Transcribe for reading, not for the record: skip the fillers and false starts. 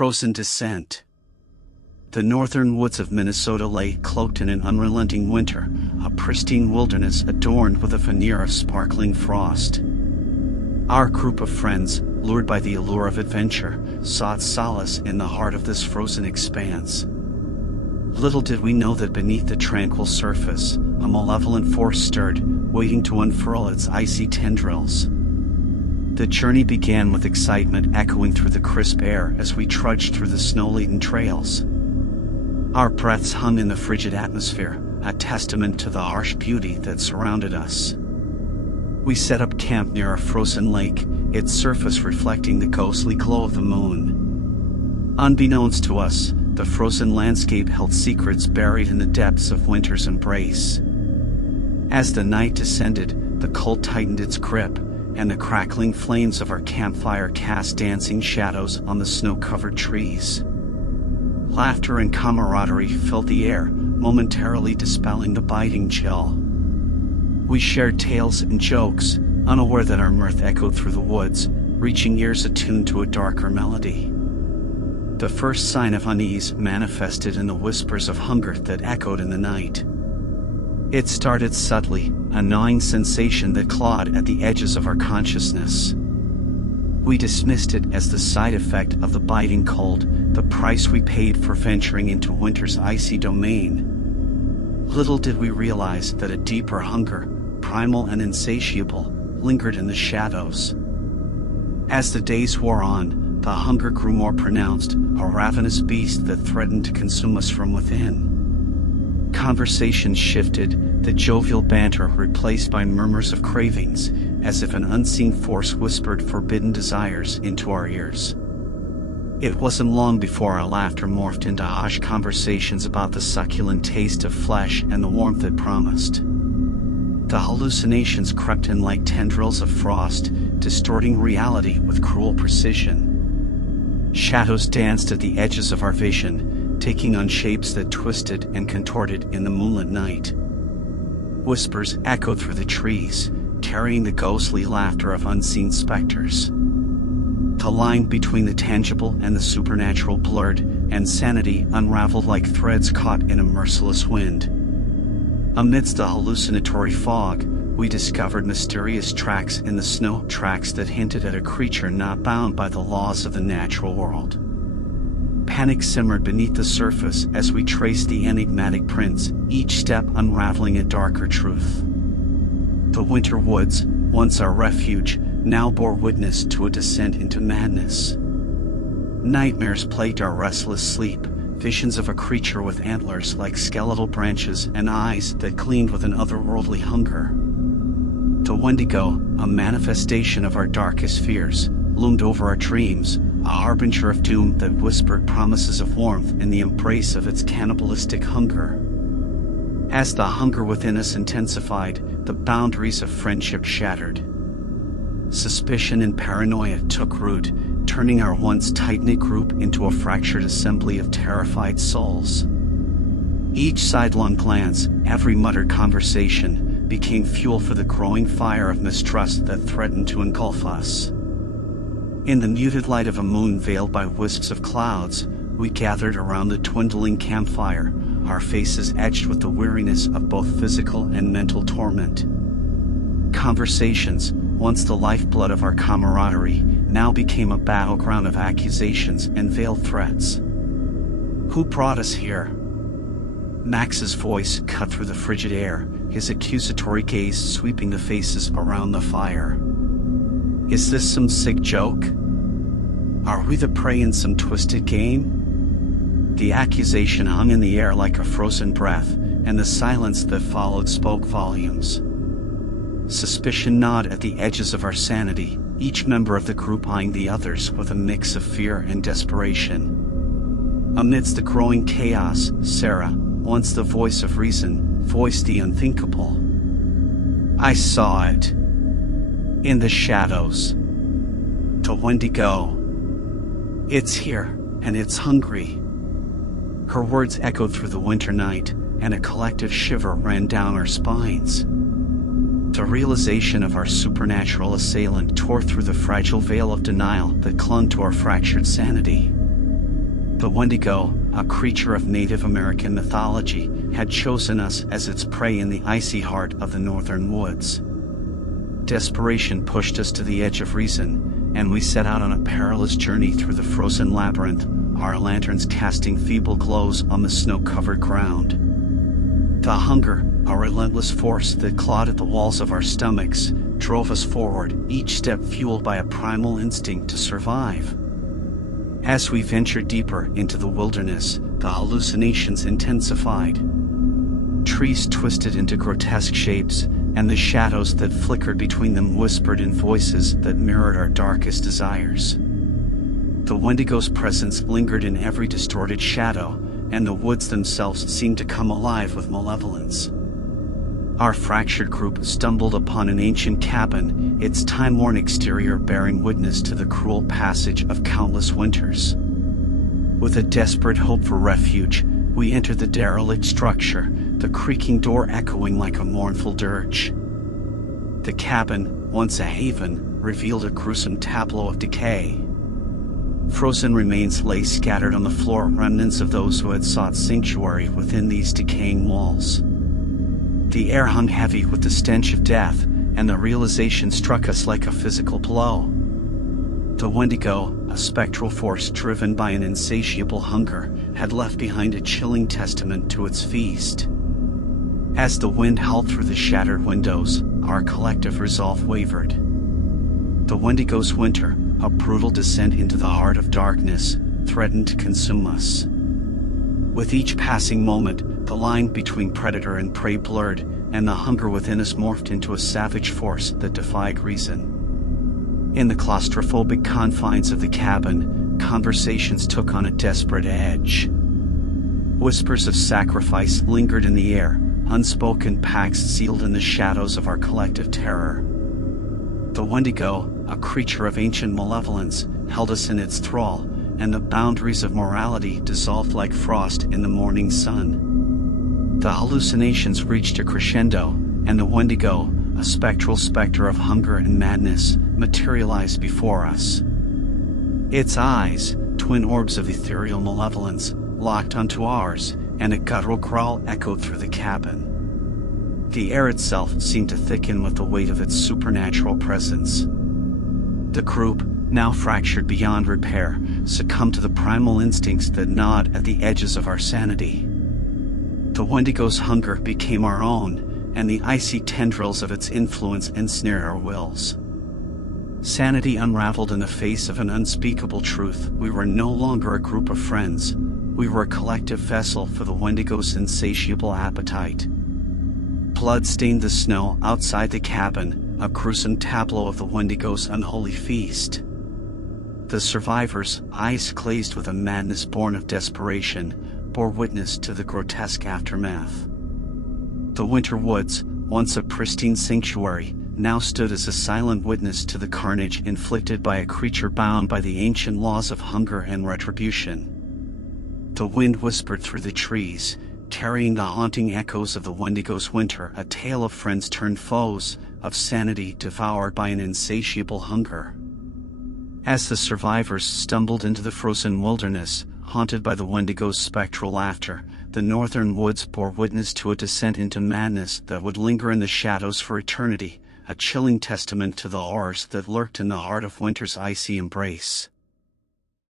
Frozen descent. The northern woods of Minnesota lay cloaked in an unrelenting winter, a pristine wilderness adorned with a veneer of sparkling frost. Our group of friends, lured by the allure of adventure, sought solace in the heart of this frozen expanse. Little did we know that beneath the tranquil surface, a malevolent force stirred, waiting to unfurl its icy tendrils. The journey began with excitement echoing through the crisp air as we trudged through the snow-laden trails. Our breaths hung in the frigid atmosphere, a testament to the harsh beauty that surrounded us. We set up camp near a frozen lake, its surface reflecting the ghostly glow of the moon. Unbeknownst to us, the frozen landscape held secrets buried in the depths of winter's embrace. As the night descended, the cold tightened its grip, and the crackling flames of our campfire cast dancing shadows on the snow-covered trees. Laughter and camaraderie filled the air, momentarily dispelling the biting chill. We shared tales and jokes, unaware that our mirth echoed through the woods, reaching ears attuned to a darker melody. The first sign of unease manifested in the whispers of hunger that echoed in the night. It started subtly, a gnawing sensation that clawed at the edges of our consciousness. We dismissed it as the side effect of the biting cold, the price we paid for venturing into winter's icy domain. Little did we realize that a deeper hunger, primal and insatiable, lingered in the shadows. As the days wore on, the hunger grew more pronounced, a ravenous beast that threatened to consume us from within. Conversations shifted, the jovial banter replaced by murmurs of cravings, as if an unseen force whispered forbidden desires into our ears. It wasn't long before our laughter morphed into hushed conversations about the succulent taste of flesh and the warmth it promised. The hallucinations crept in like tendrils of frost, distorting reality with cruel precision. Shadows danced at the edges of our vision, taking on shapes that twisted and contorted in the moonlit night. Whispers echoed through the trees, carrying the ghostly laughter of unseen specters. The line between the tangible and the supernatural blurred, and sanity unraveled like threads caught in a merciless wind. Amidst the hallucinatory fog, we discovered mysterious tracks in the snow, tracks that hinted at a creature not bound by the laws of the natural world. Panic simmered beneath the surface as we traced the enigmatic prints, each step unraveling a darker truth. The winter woods, once our refuge, now bore witness to a descent into madness. Nightmares plagued our restless sleep, visions of a creature with antlers like skeletal branches and eyes that gleamed with an otherworldly hunger. The wendigo, a manifestation of our darkest fears, loomed over our dreams, a harbinger of doom that whispered promises of warmth in the embrace of its cannibalistic hunger. As the hunger within us intensified, the boundaries of friendship shattered. Suspicion and paranoia took root, turning our once tight-knit group into a fractured assembly of terrified souls. Each sidelong glance, every muttered conversation, became fuel for the growing fire of mistrust that threatened to engulf us. In the muted light of a moon veiled by wisps of clouds, we gathered around the dwindling campfire, our faces etched with the weariness of both physical and mental torment. Conversations, once the lifeblood of our camaraderie, now became a battleground of accusations and veiled threats. Who brought us here? Max's voice cut through the frigid air, his accusatory gaze sweeping the faces around the fire. Is this some sick joke? Are we the prey in some twisted game? The accusation hung in the air like a frozen breath, and the silence that followed spoke volumes. Suspicion gnawed at the edges of our sanity, each member of the group eyeing the others with a mix of fear and desperation. Amidst the growing chaos, Sarah, once the voice of reason, voiced the unthinkable. I saw it. In the shadows. The wendigo. It's here, and it's hungry. Her words echoed through the winter night, and a collective shiver ran down our spines. The realization of our supernatural assailant tore through the fragile veil of denial that clung to our fractured sanity. The wendigo, a creature of Native American mythology, had chosen us as its prey in the icy heart of the northern woods. Desperation pushed us to the edge of reason, and we set out on a perilous journey through the frozen labyrinth, our lanterns casting feeble glows on the snow-covered ground. The hunger, a relentless force that clawed at the walls of our stomachs, drove us forward, each step fueled by a primal instinct to survive. As we ventured deeper into the wilderness, the hallucinations intensified. Trees twisted into grotesque shapes, and the shadows that flickered between them whispered in voices that mirrored our darkest desires. The wendigo's presence lingered in every distorted shadow, and the woods themselves seemed to come alive with malevolence. Our fractured group stumbled upon an ancient cabin, its time-worn exterior bearing witness to the cruel passage of countless winters. With a desperate hope for refuge, we entered the derelict structure, the creaking door echoing like a mournful dirge. The cabin, once a haven, revealed a gruesome tableau of decay. Frozen remains lay scattered on the floor, remnants of those who had sought sanctuary within these decaying walls. The air hung heavy with the stench of death, and the realization struck us like a physical blow. The wendigo, a spectral force driven by an insatiable hunger, had left behind a chilling testament to its feast. As the wind howled through the shattered windows, our collective resolve wavered. The wendigo's winter, a brutal descent into the heart of darkness, threatened to consume us. With each passing moment, the line between predator and prey blurred, and the hunger within us morphed into a savage force that defied reason. In the claustrophobic confines of the cabin, conversations took on a desperate edge. Whispers of sacrifice lingered in the air, unspoken pacts sealed in the shadows of our collective terror. The wendigo, a creature of ancient malevolence, held us in its thrall, and the boundaries of morality dissolved like frost in the morning sun. The hallucinations reached a crescendo, and the wendigo, a spectral specter of hunger and madness, materialized before us. Its eyes, twin orbs of ethereal malevolence, locked onto ours, and a guttural growl echoed through the cabin. The air itself seemed to thicken with the weight of its supernatural presence. The group, now fractured beyond repair, succumbed to the primal instincts that gnawed at the edges of our sanity. The wendigo's hunger became our own, and the icy tendrils of its influence ensnared our wills. Sanity unraveled in the face of an unspeakable truth. We were no longer a group of friends. We were a collective vessel for the wendigo's insatiable appetite. Blood stained the snow outside the cabin, a gruesome tableau of the wendigo's unholy feast. The survivors, eyes glazed with a madness born of desperation, bore witness to the grotesque aftermath. The winter woods, once a pristine sanctuary, now stood as a silent witness to the carnage inflicted by a creature bound by the ancient laws of hunger and retribution. The wind whispered through the trees, carrying the haunting echoes of the wendigo's winter, a tale of friends turned foes, of sanity devoured by an insatiable hunger. As the survivors stumbled into the frozen wilderness, haunted by the wendigo's spectral laughter, the northern woods bore witness to a descent into madness that would linger in the shadows for eternity, a chilling testament to the horrors that lurked in the heart of winter's icy embrace.